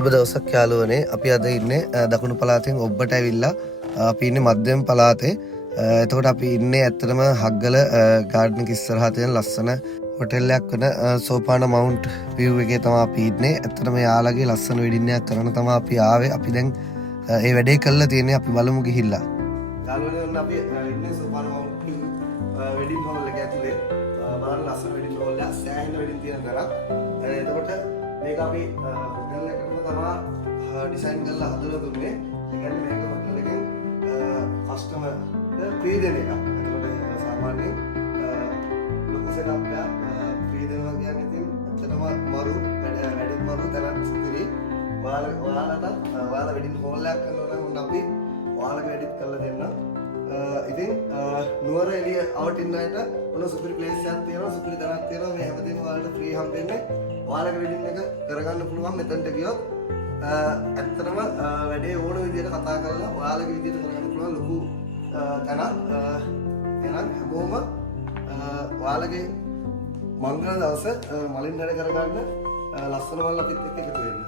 ඔබ දවසක් යාළුවනේ අපි අද ඉන්නේ දකුණු පළාතෙන් ඔබ්බට ඇවිල්ලා අපි ඉන්නේ මධ්‍යම පළාතේ. එතකොට අපි ඉන්නේ ඇත්තටම හග්ගල ගාඩන් එක ඉස්සරහා තියෙන ලස්සන හොටෙල් එකක් වෙන සෝපාන මවුන්ට් view එකේ තමයි අපි ඉන්නේ. ඇත්තටම යාළුවගේ ලස්සන වෙඩින් එකක් කරන්න තමයි අපි ආවේ. අපි දැන් ඒ වැඩේ කරලා තියෙන්නේ. අපි බලමු ගිහිල්ලා. යාළුවනේ ඔන්න අපි ඉන්නේ සෝපාන මවුන්ට් වෙඩින් හෝල් එක ඇතුලේ. බලන්න ලස්සන වෙඩින් හෝල් එක සෑහෙන වෙඩින් තියෙන තරම්. එතකොට මේක අපි හොටෙල් එකකටම තමයි ඩිසයින් කරලා හදලා දුන්නේ. ඒ කියන්නේ මේක හොටෙල් එකෙන් කස්ටමර්ට ෆ්‍රී දෙන එකක්. එතකොට සාමාන්‍යයෙන් ලොකු සෙටප් එක ෆ්‍රී දෙනවා කියන්නේ ඉතින් ඇත්තටම මරු වැඩිම මරු තරම් සුපිරි. ඔයාලා වෙඩින් හෝල් එකක් කරනවා නම් අපි ඔයාලගේ වැඩිත් කරලා දෙන්න. ඉතින් නුවර එළිය අවටින් අයට මොන සුපිරි ප්ලේස් එකක් තියෙනවා, සුපිරි තැනක් තියෙනවා. මේ හැමදේම ඔයාලට ෆ්‍රී හම්බෙන්නේ. ඔයාලගේ වෙඩින් එක කරගන්න පුළුවන් මෙතනට ගියොත්. ඇත්තටම වැඩේ ඕන විදිහට කතා කරලා ඔයාලගේ විදිහට කරගන්න පුළුවන් ලොකු තැනක්. එහෙනම් හැමෝම ඔයාලගේ මංගල දවස මලින් වැඩ කරගන්න ලස්සන මල් අපිත් එක්ක එකතු වෙන්න.